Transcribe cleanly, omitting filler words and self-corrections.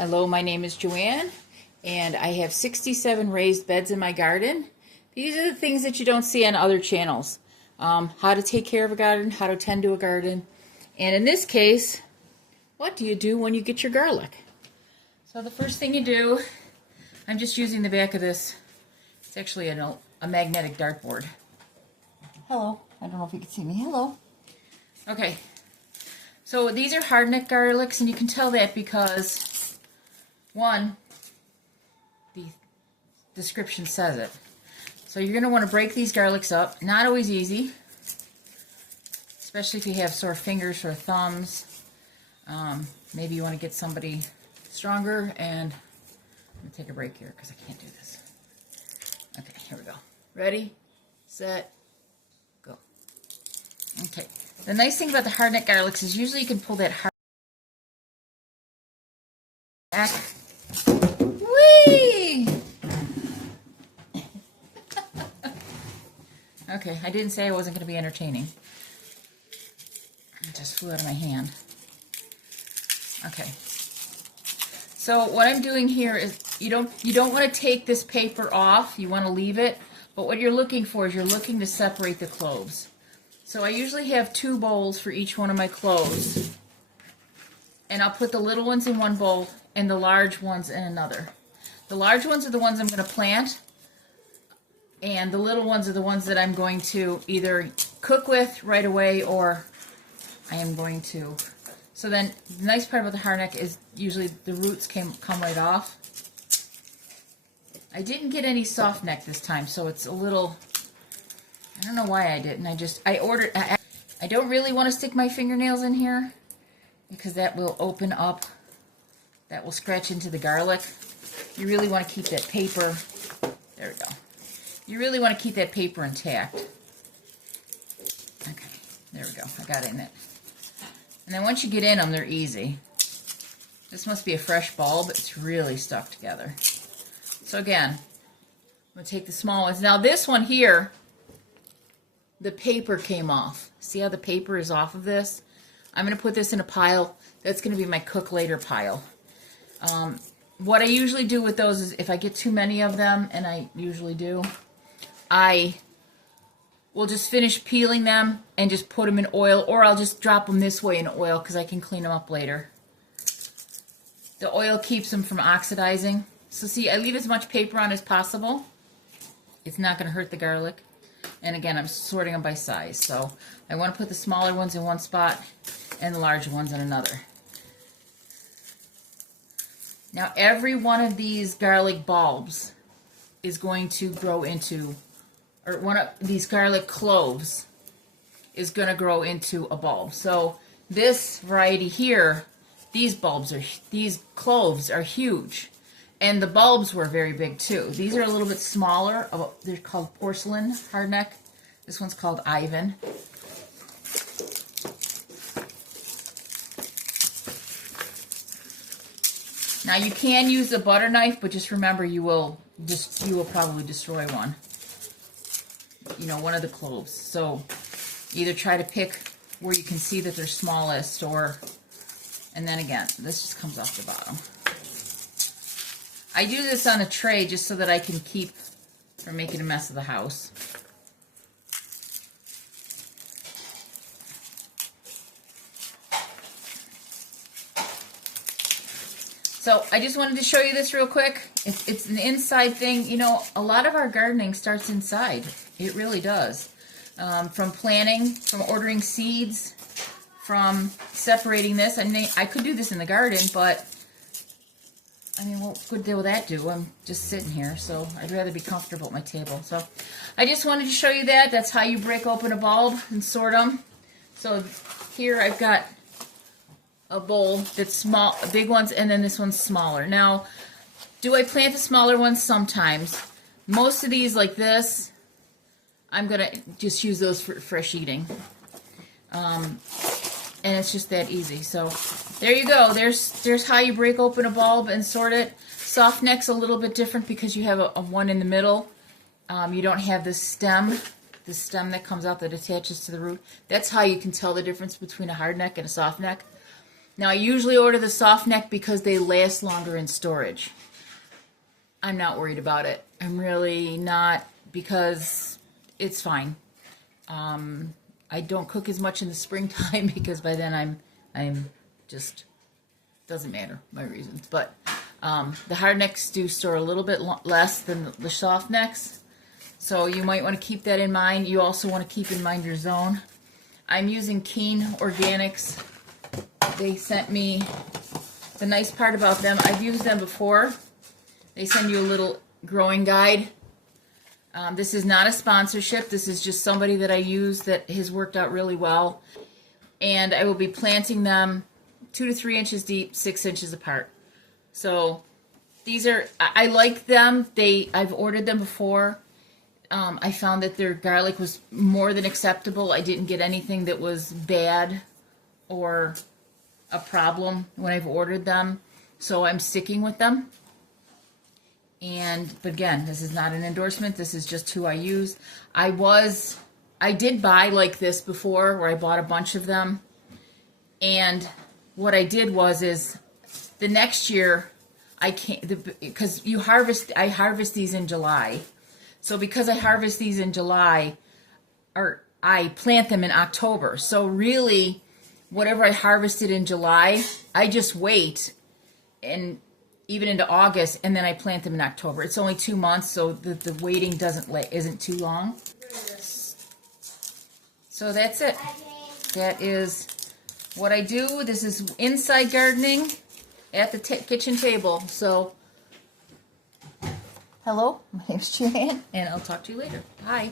Hello, my name is Joanne, and I have 67 raised beds in my garden. These are the things that you don't see on other channels. How to take care of a garden, how to tend to a garden, and in this case, what do you do when you get your garlic? So the first thing you do, I'm just using the back of this. It's actually a magnetic dartboard. Hello, I don't know if you can see me. Hello. Okay, so these are hardneck garlics, and you can tell that because one, the description says it. So you're going to want to break these garlics up. Not always easy, especially if you have sore fingers or thumbs. Maybe you want to get somebody stronger. And let me take a break here because I can't do this. Okay, here we go. Ready, set, go. Okay. The nice thing about the hardneck garlics is usually you can pull that hard back. Whee! Okay, I didn't say I wasn't going to be entertaining. It just flew out of my hand. Okay. So what I'm doing here is you don't want to take this paper off. You want to leave it. But what you're looking for is you're looking to separate the cloves. So I usually have 2 bowls for each one of my cloves. And I'll put the little ones in one bowl and the large ones in another. The large ones are the ones I'm going to plant, and the little ones are the ones that I'm going to either cook with right away or I am going to. So then the nice part about the hardneck is usually the roots come right off. I didn't get any soft neck this time, so it's a little, I don't know why I didn't. I don't really want to stick my fingernails in here because that will open up, that will scratch into the garlic. You really want to keep that paper, there we go. You really want to keep that paper intact. Okay, there we go, I got in it. And then once you get in them, they're easy. This must be a fresh bulb, it's really stuck together. So again, I'm going to take the small ones. Now this one here, the paper came off. See how the paper is off of this? I'm going to put this in a pile. That's going to be my cook later pile. What I usually do with those is if I get too many of them, and I usually do, I will just finish peeling them and just put them in oil, or I'll just drop them this way in oil because I can clean them up later. The oil keeps them from oxidizing. So see, I leave as much paper on as possible. It's not going to hurt the garlic. And again, I'm sorting them by size. So I want to put the smaller ones in one spot and the larger ones in another. Now every one of these garlic bulbs is going to grow into, or one of these garlic cloves is going to grow into a bulb. So this variety here, these cloves are huge. And the bulbs were very big too. These are a little bit smaller. They're called porcelain hardneck. This one's called Ivan. Now you can use a butter knife, but just remember you will probably destroy one. You know, one of the cloves. So either try to pick where you can see that they're smallest, and then again, this just comes off the bottom. I do this on a tray just so that I can keep from making a mess of the house. So I just wanted to show you this real quick. It's an inside thing. You know, a lot of our gardening starts inside. It really does. From planting, from ordering seeds, from separating this. I could do this in the garden, but I mean, what good will that do? I'm just sitting here, so I'd rather be comfortable at my table. So I just wanted to show you that. That's how you break open a bulb and sort them. So here I've got a bowl that's small, big ones, and then this one's smaller. Now, do I plant the smaller ones? Sometimes. Most of these, like this, I'm going to just use those for fresh eating. And it's just that easy. So there you go. There's how you break open a bulb and sort it. Soft neck's a little bit different because you have a one in the middle. You don't have this stem that comes out that attaches to the root. That's how you can tell the difference between a hard neck and a soft neck. Now, I usually order the soft neck because they last longer in storage. I'm not worried about it. I'm really not, because it's fine. I don't cook as much in the springtime because by then I'm just, doesn't matter, my reasons. But the hard necks do store a little bit less than the soft necks. So you might want to keep that in mind. You also want to keep in mind your zone. I'm using Keen Organics. They sent me, the nice part about them, I've used them before. They send you a little growing guide. This is not a sponsorship. This is just somebody that I use that has worked out really well. And I will be planting them 2 to 3 inches deep, 6 inches apart. So these are, I like them. I've ordered them before. I found that their garlic was more than acceptable. I didn't get anything that was bad or a problem when I've ordered them. So I'm sticking with them. But again, this is not an endorsement. This is just who I use. I did buy like this before, where I bought a bunch of them. And what I did is the next year I can't, because I harvest these in July. So because I harvest these in July, or I plant them in October. So really, whatever I harvested in July, I just wait and even into August, and then I plant them in October. It's only 2 months, so the waiting isn't too long. So that's it. That is what I do. This is inside gardening at the kitchen table. So, hello, my name's Joanne, and I'll talk to you later. Bye.